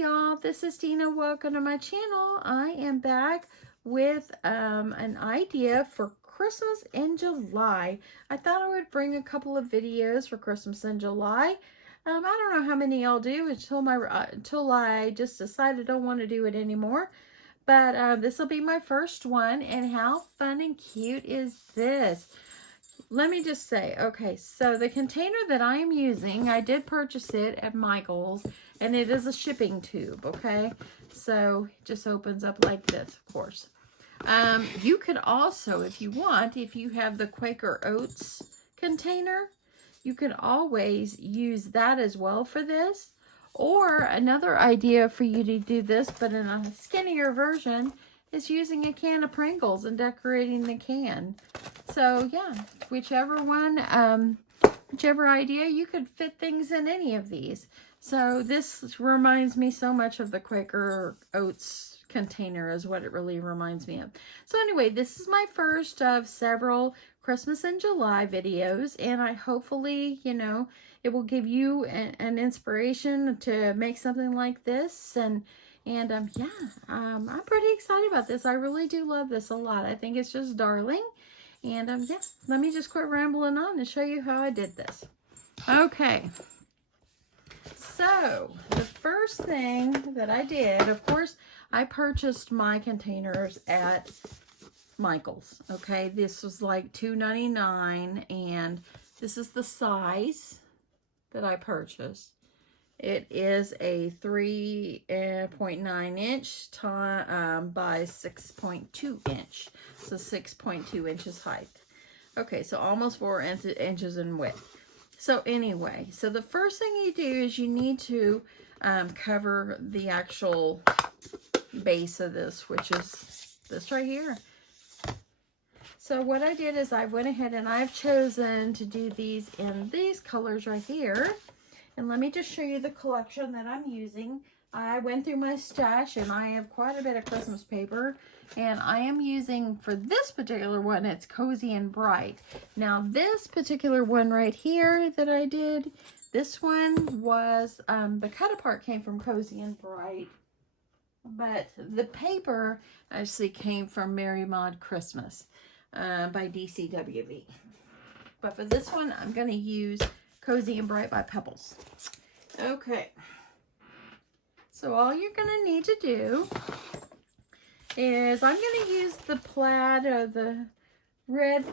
y'all, this is Dina. Welcome to my channel. I am back with an idea for Christmas in July. I thought I would bring a couple of videos for Christmas in July. I don't know how many I'll do until I just decide I don't want to do it anymore. But this will be my first one, and how fun and cute is this? Let me just say, okay, so the container that I am using, I did purchase it at Michael's, and it is a shipping tube, okay? So it just opens up like this, of course. You could also, if you want, if you have the Quaker Oats container, you could always use that as well for this. Or another idea for you to do this, but in a skinnier version, is using a can of Pringles and decorating the can. So yeah, whichever one, whichever idea, you could fit things in any of these. So this reminds me so much of the Quaker Oats container is what it really reminds me of. So anyway, this is my first of several Christmas in July videos, and I hopefully, you know, it will give you an inspiration to make something like this. And yeah, I'm pretty excited about this. I really do love this a lot. I think it's just darling. And yeah, let me just quit rambling on and show you how I did this. Okay. So the first thing that I did, of course, I purchased my containers at Michael's. Okay, this was like $2.99, and this is the size that I purchased. It is a 3.9 inch by 6.2 inch. So 6.2 inches height. Okay, so almost 4 inches in width. So anyway, so the first thing you do is you need to cover the actual base of this, which is this right here. So what I did is I went ahead and I've chosen to do these in these colors right here. And let me just show you the collection that I'm using. I went through my stash, and I have quite a bit of Christmas paper. And I am using, for this particular one, it's Cozy and Bright. Now, this particular one right here that I did, this one was, the cut apart came from Cozy and Bright. But the paper actually came from Merry Maud Christmas by DCWV. But for this one, I'm going to use Cozy and Bright by Pebbles. Okay. So all you're going to need to do is I'm going to use the plaid or the red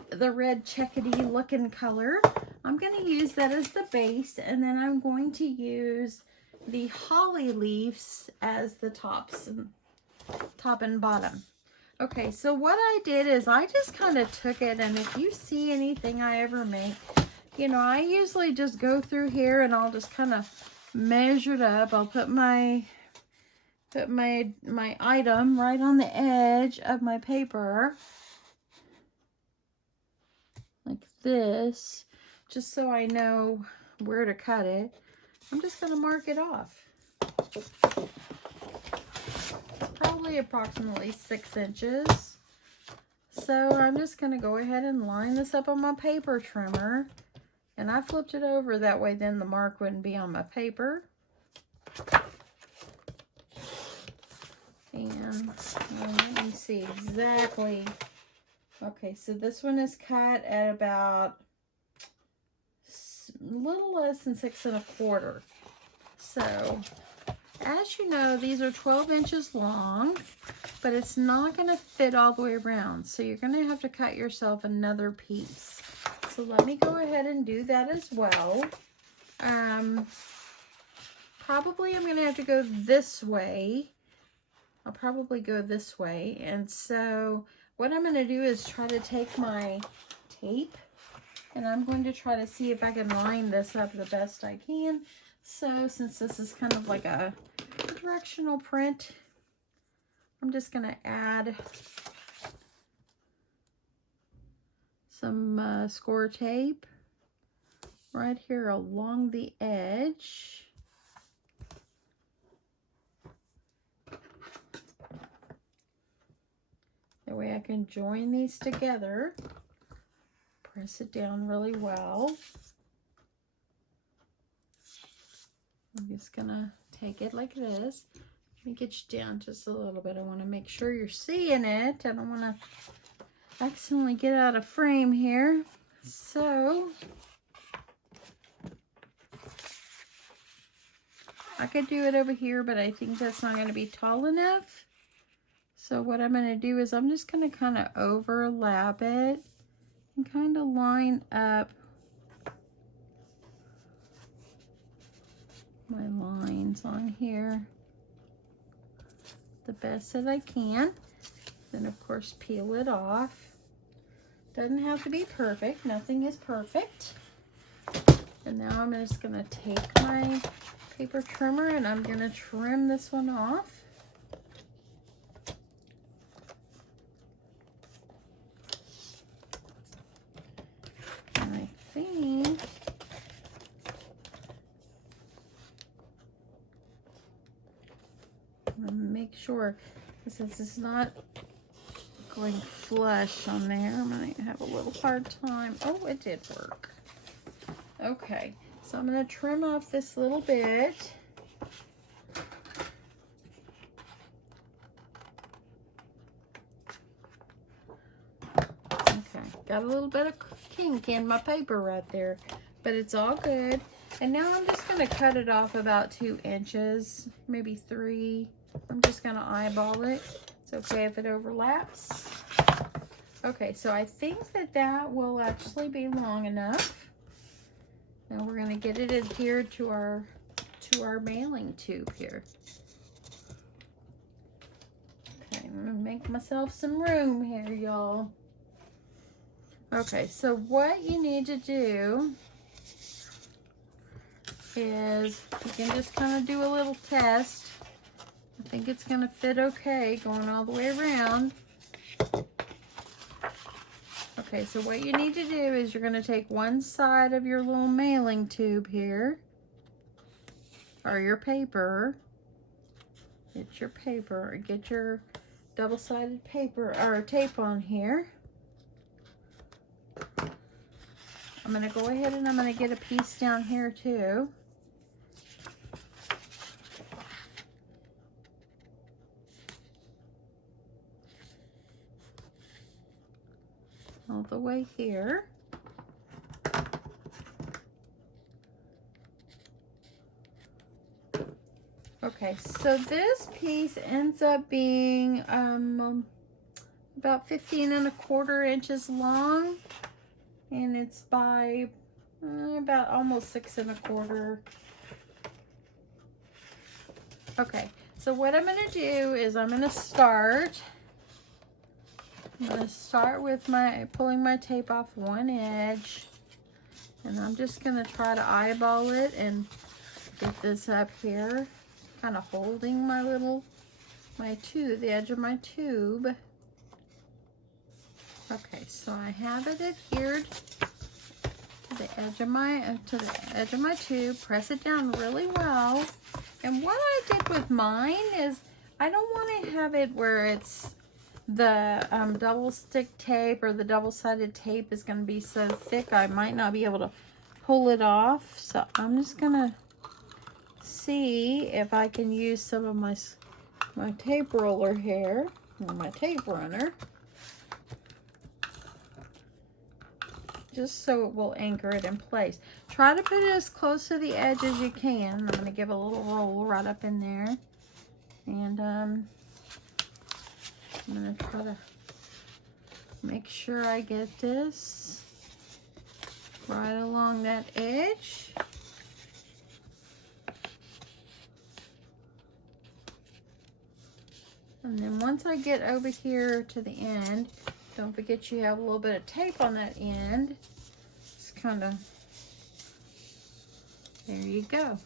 checkety looking color. I'm going to use that as the base, and then I'm going to use the holly leaves as the top and bottom. Okay, so what I did is I just kind of took it, and if you see anything I ever make, you know, I usually just go through here and I'll just kind of measure it up. I'll put my item right on the edge of my paper like this, just so I know where to cut it. I'm just going to mark it off. Probably approximately 6 inches. So I'm just going to go ahead and line this up on my paper trimmer. And I flipped it over, that way then the mark wouldn't be on my paper. And let me see exactly. Okay, so this one is cut at about a little less than 6 1/4. So, as you know, these are 12 inches long, but it's not going to fit all the way around. So you're going to have to cut yourself another piece. So let me go ahead and do that as well. Probably I'm going to have to go this way. I'll probably go this way. And so what I'm going to do is try to take my tape, and I'm going to try to see if I can line this up the best I can. So since this is kind of like a directional print, I'm just going to add some score tape right here along the edge. That way I can join these together. Press it down really well. I'm just gonna take it like this. Let me get you down just a little bit. I want to make sure you're seeing it. I don't want to accidentally get out of frame here. So I could do it over here, but I think that's not going to be tall enough. So what I'm going to do is I'm just going to kind of overlap it and kind of line up my lines on here the best that I can. Then of course peel it off. Doesn't have to be perfect. Nothing is perfect. And now I'm just going to take my paper trimmer and I'm going to trim this one off. And I think I'm going to make sure, since it's not going flush on there, I'm going to have a little hard time. Oh, it did work. Okay, so I'm going to trim off this little bit. Okay, got a little bit of kink in my paper right there, but it's all good. And now I'm just going to cut it off about 2 inches, maybe 3. I'm just going to eyeball it. It's okay if it overlaps. Okay, so I think that that will actually be long enough. Now we're going to get it adhered to our mailing tube here. Okay, I'm going to make myself some room here, y'all. Okay, so what you need to do is you can just kind of do a little test. I think it's going to fit okay going all the way around. Okay, so what you need to do is you're going to take one side of your little mailing tube here, or your paper. Get your paper, get your double-sided paper or tape on here. I'm going to go ahead and I'm going to get a piece down here too. All the way here. Okay, so this piece ends up being about 15 1/4 inches long, and it's by about almost 6 1/4. Okay, so what I'm going to do is I'm going to start with pulling my tape off one edge, and I'm just going to try to eyeball it and get this up here, kind of holding the edge of my tube. Okay, so I have it adhered to the edge of my tube. Press it down really well. And what I did with mine is I don't want to have it where it's the double stick tape or the double-sided tape is going to be so thick I might not be able to pull it off. So I'm just going to see if I can use some of my tape roller here, or my tape runner, just so it will anchor it in place. Try to put it as close to the edge as you can. I'm going to give a little roll right up in there, and I'm going to try to make sure I get this right along that edge. And then once I get over here to the end, don't forget you have a little bit of tape on that end. Just kind of, there you go.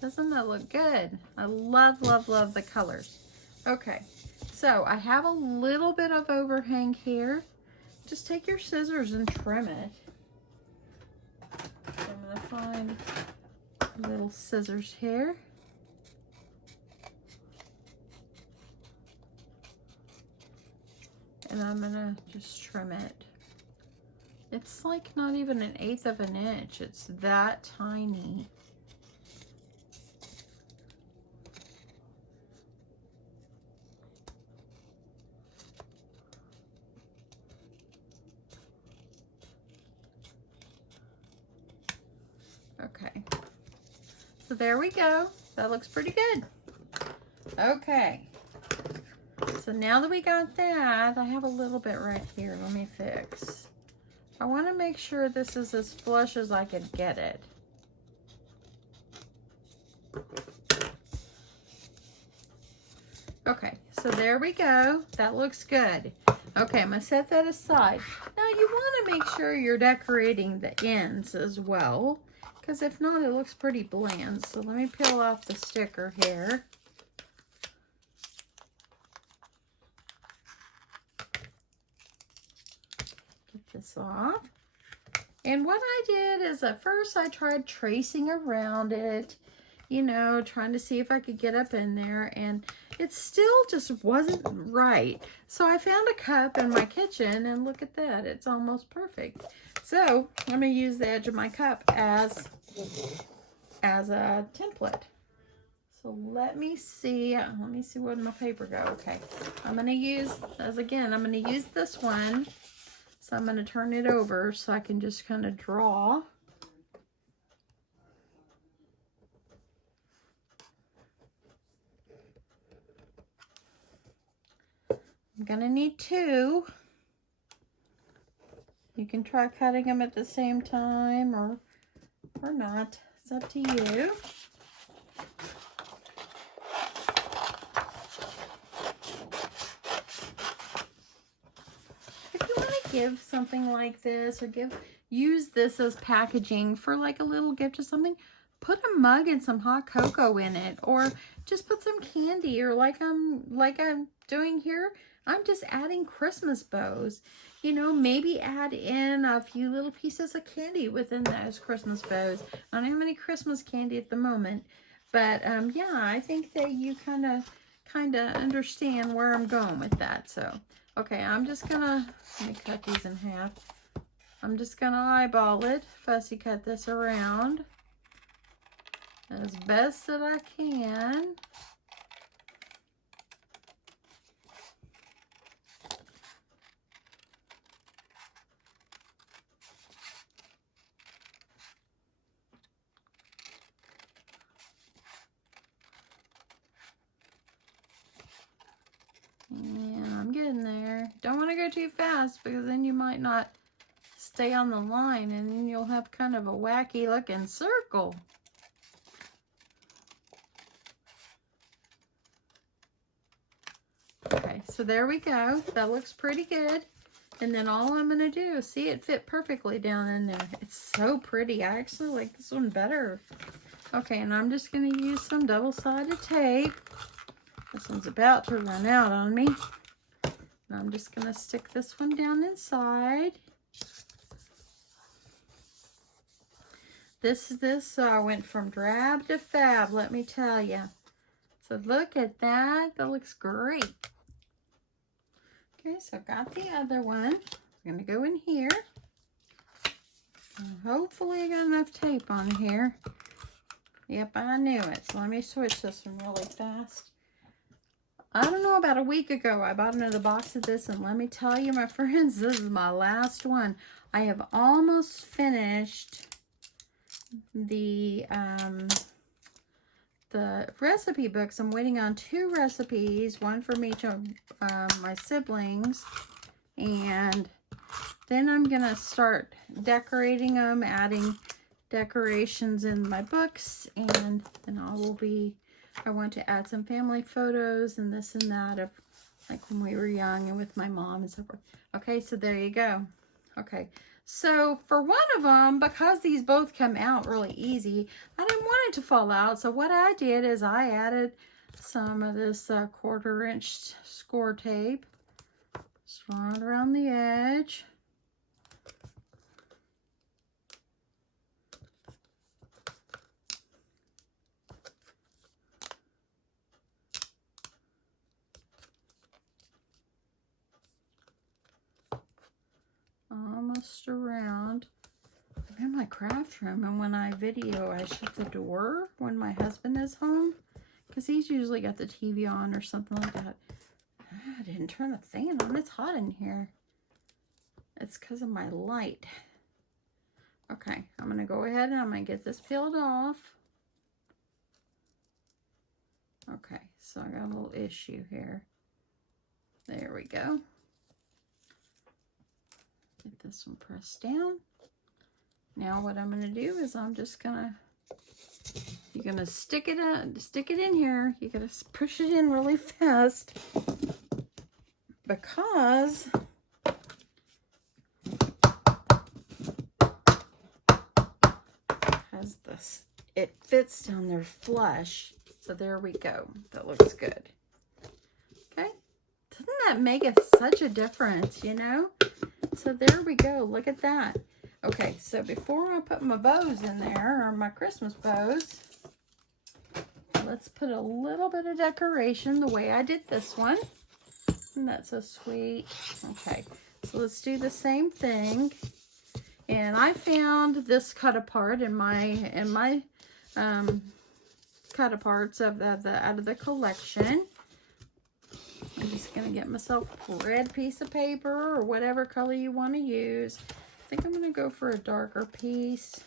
Doesn't that look good? I love, love, love the colors. Okay, so I have a little bit of overhang here. Just take your scissors and trim it. So I'm going to find little scissors here. And I'm gonna just trim it. It's like not even 1/8 of an inch. It's that tiny. Okay. So there we go. That looks pretty good. Okay. So now that we got that, I have a little bit right here. Let me fix. I want to make sure this is as flush as I could get it. Okay, so there we go. That looks good. Okay, I'm going to set that aside. Now you want to make sure you're decorating the ends as well, because if not, it looks pretty bland. So let me peel off the sticker here. Get this off. And what I did is at first I tried tracing around it, you know, trying to see if I could get up in there, and it still just wasn't right. So I found a cup in my kitchen, and look at that, it's almost perfect. So I'm going to use the edge of my cup as a template. So let me see where my paper go. Okay, I'm going to use, I'm going to use this one. So I'm going to turn it over so I can just kind of draw. I'm going to need two. You can try cutting them at the same time or not. It's up to you. Give something like this, or use this as packaging for like a little gift or something, put a mug and some hot cocoa in it, or just put some candy, or like I'm doing here, I'm just adding Christmas bows. You know, maybe add in a few little pieces of candy within those Christmas bows. I don't have any Christmas candy at the moment, but yeah, I think that you kind of understand where I'm going with that. So okay, I'm just gonna, let me cut these in half. I'm just gonna eyeball it, fussy cut this around as best that I can. Yeah, I'm getting there. Don't want to go too fast because then you might not stay on the line and then you'll have kind of a wacky looking circle. Okay, so there we go. That looks pretty good. And then all I'm going to do is see it fit perfectly down in there. It's so pretty. I actually like this one better. Okay, and I'm just going to use some double-sided tape. This one's about to run out on me. And I'm just going to stick this one down inside. This went from drab to fab, let me tell you. So look at that. That looks great. Okay, so I've got the other one. I'm going to go in here. And hopefully I got enough tape on here. Yep, I knew it. So let me switch this one really fast. I don't know, about a week ago, I bought another box of this, and let me tell you, my friends, this is my last one. I have almost finished the recipe books. I'm waiting on 2 recipes, one from each of my siblings, and then I'm gonna start decorating them, adding decorations in my books, and I want to add some family photos and this and that of like when we were young and with my mom and so forth. Okay, so there you go. Okay, so for one of them, because these both come out really easy, I didn't want it to fall out. So what I did is I added some of this 1/4 inch score tape, just run it around the edge. Almost around. I'm in my craft room, and when I video, I shut the door when my husband is home, because he's usually got the TV on or something like that. I didn't turn the fan on. It's hot in here. It's because of my light. Okay, I'm going to go ahead and I'm going to get this peeled off. Okay, so I got a little issue here. There we go. Get this one pressed down. Now what I'm going to do is I'm just going to, you're going to stick it in here. You got to push it in really fast because it fits down there flush. So there we go. That looks good. Okay. Doesn't that make such a difference, you know? So there we go. Look at that. Okay, so before I put my bows in there, or my Christmas bows, let's put a little bit of decoration the way I did this one. And that's so sweet. Okay, so let's do the same thing. And I found this cut apart in my cut aparts of out of the collection. I'm just gonna get myself a red piece of paper or whatever color you want to use. I think I'm gonna go for a darker piece.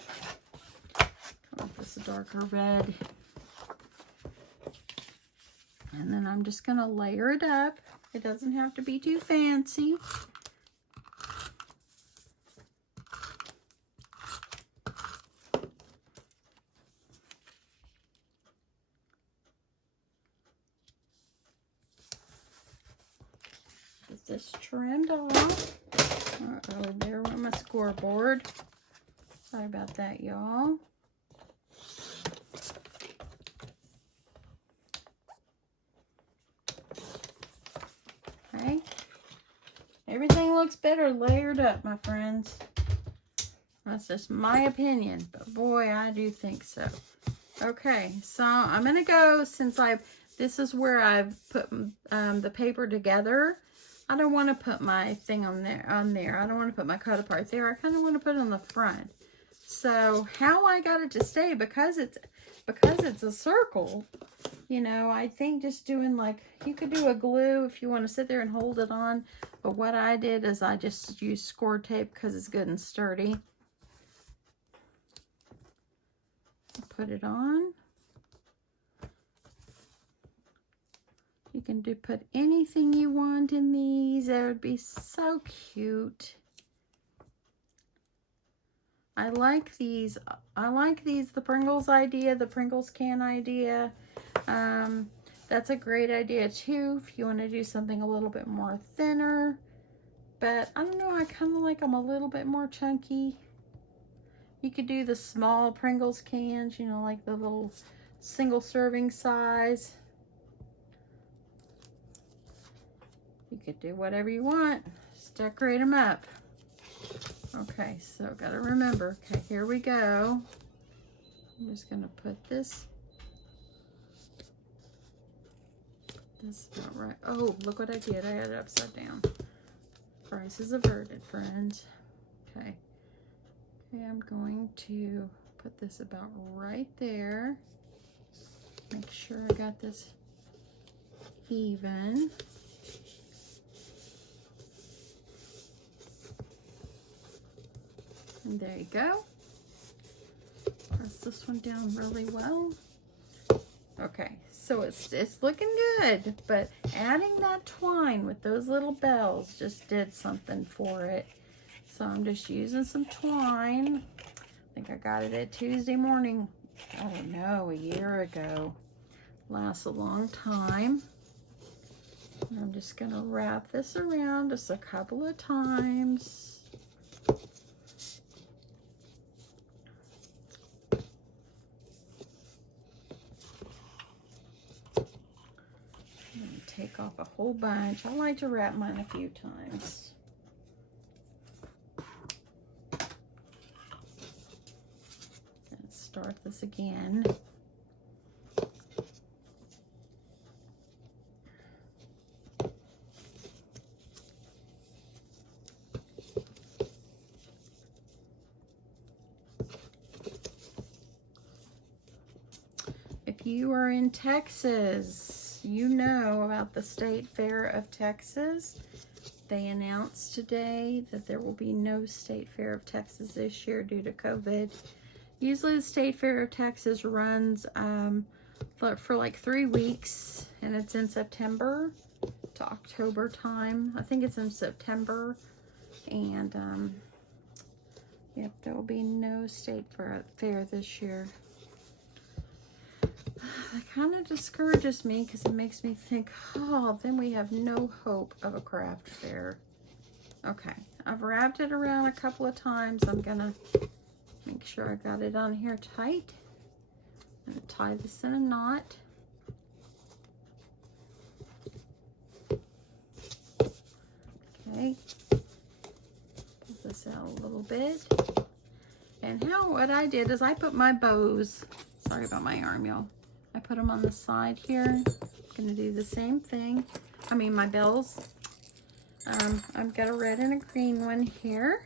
Come up with a darker red. And then I'm just gonna layer it up. It doesn't have to be too fancy. Get this trimmed off. Uh-oh, there went my scoreboard. Sorry about that, y'all. Okay. Everything looks better layered up, my friends. That's just my opinion, but boy, I do think so. Okay, so I'm gonna go, since this is where I've put the paper together. I don't want to put my thing on there. I don't want to put my cut apart there. I kind of want to put it on the front. So how I got it to stay, because it's a circle, you know, I think just doing like, you could do a glue if you want to sit there and hold it on. But what I did is I just used score tape because it's good and sturdy. Put it on. You can put anything you want in these. That would be so cute. I like these. The Pringles idea, the Pringles can idea. That's a great idea too if you want to do something a little bit more thinner. But I don't know, I kind of like them a little bit more chunky. You could do the small Pringles cans, you know, like the little single serving size. You could do whatever you want. Just decorate them up. Okay, so gotta remember. Okay, here we go. I'm just gonna put this about right. Oh, look what I did. I had it upside down. Price is averted, friends. Okay. Okay, I'm going to put this about right there. Make sure I got this even. And there you go. Press this one down really well. Okay, so it's looking good, but adding that twine with those little bells just did something for it. So I'm just using some twine. I think I got it at Tuesday morning. Oh no, a year ago. Lasts a long time. And I'm just gonna wrap this around just a couple of times. Take off a whole bunch. I like to wrap mine a few times. Let's start this again. If you are in Texas, you know about the State Fair of Texas. they announced today that there will be no State Fair of Texas this year due to COVID. Usually the State Fair of Texas runs for like 3 weeks, and it's in September to October time. I think it's in September, and yep, there will be no State Fair this year. That kind of discourages me because it makes me think, oh, then we have no hope of a craft fair. Okay, I've wrapped it around a couple of times. I'm gonna make sure I got it on here tight. I'm gonna tie this in a knot. Okay, pull this out a little bit. And what I did is I put my bows, sorry about my arm, y'all. I put them on the side here. I'm gonna do the same thing. I mean, my bells. I've got a red and a green one here.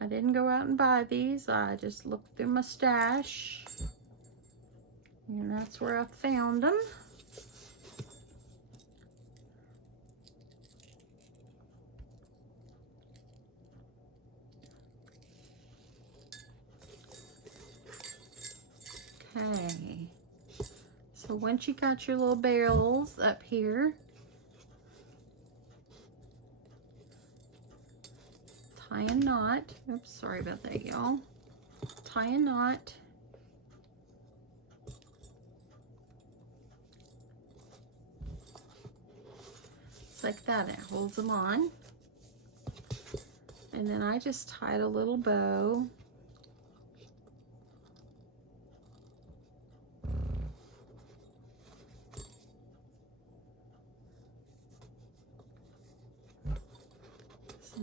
I didn't go out and buy these. I just looked through my stash, and that's where I found them. Okay, so once you got your little barrels up here, tie a knot. Oops, sorry about that, y'all. Tie a knot. It's like that. It holds them on. And then I just tied a little bow.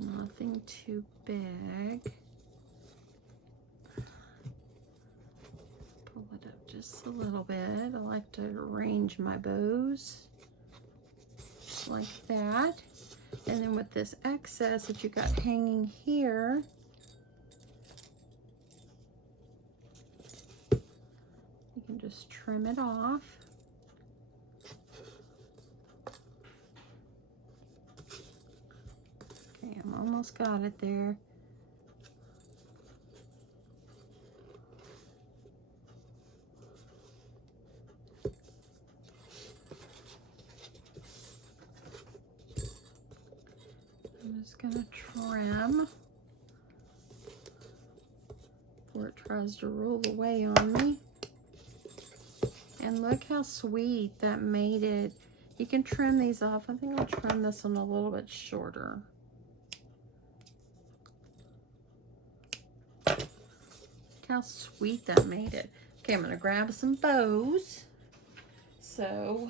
Nothing too big. Pull it up just a little bit. I like to arrange my bows like that. And then with this excess that you got hanging here, you can just trim it off. Almost got it there. I'm just gonna trim before it tries to roll away on me. And look how sweet that made it. You can trim these off. I think I'll trim this one a little bit shorter. How sweet that made it. Okay, I'm gonna grab some bows. So,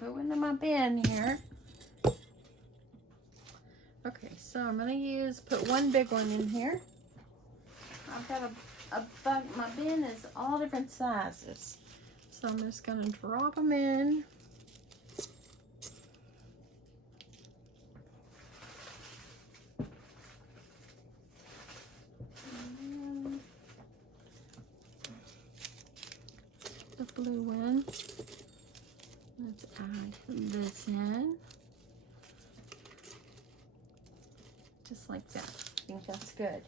go into my bin here. Okay, so I'm gonna put one big one in here. I've got my bin is all different sizes. So I'm just gonna drop them in. The blue one. Let's add this in. Just like that. I think that's good.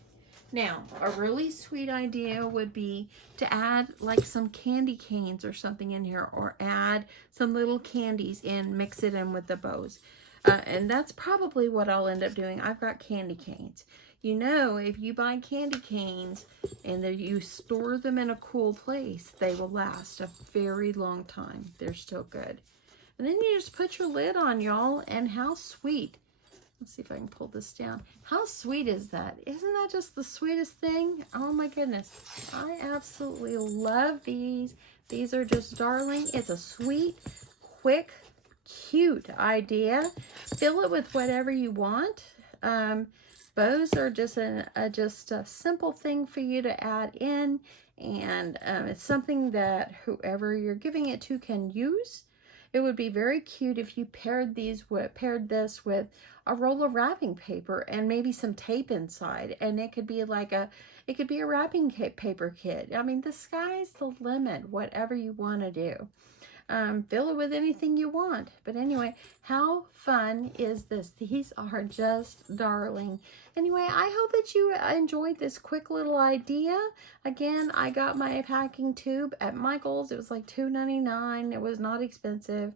Now, a really sweet idea would be to add like some candy canes or something in here, or add some little candies in, mix it in with the bows. And that's probably what I'll end up doing. I've got candy canes. You know, if you buy candy canes and you store them in a cool place, they will last a very long time. They're still good. And then you just put your lid on, y'all, and how sweet. Let's see if I can pull this down. How sweet is that? Isn't that just the sweetest thing? Oh my goodness. I absolutely love these. These are just darling. It's a sweet, quick, cute idea. Fill it with whatever you want. Bows are just a simple thing for you to add in, and it's something that whoever you're giving it to can use. It would be very cute if you paired this with a roll of wrapping paper and maybe some tape inside, and it could be a wrapping paper kit. I mean, the sky's the limit, whatever you want to do. Fill it with anything you want. But anyway, how fun is this? These are just darling. Anyway, I hope that you enjoyed this quick little idea. Again, I got my packing tube at Michael's. It was like $2.99. It was not expensive.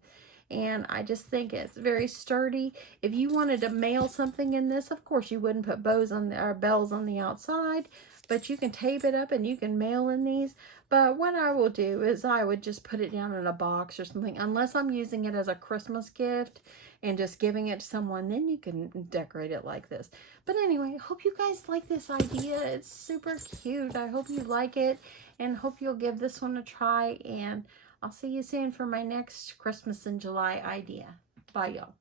And I just think it's very sturdy. If you wanted to mail something in this, of course you wouldn't put bows on the, or bells on the outside, but you can tape it up and you can mail in these. But what I will do is I would just put it down in a box or something, unless I'm using it as a Christmas gift and just giving it to someone, then you can decorate it like this. But anyway, hope you guys like this idea. It's super cute. I hope you like it and hope you'll give this one a try, and I'll see you soon for my next Christmas in July idea. Bye, y'all.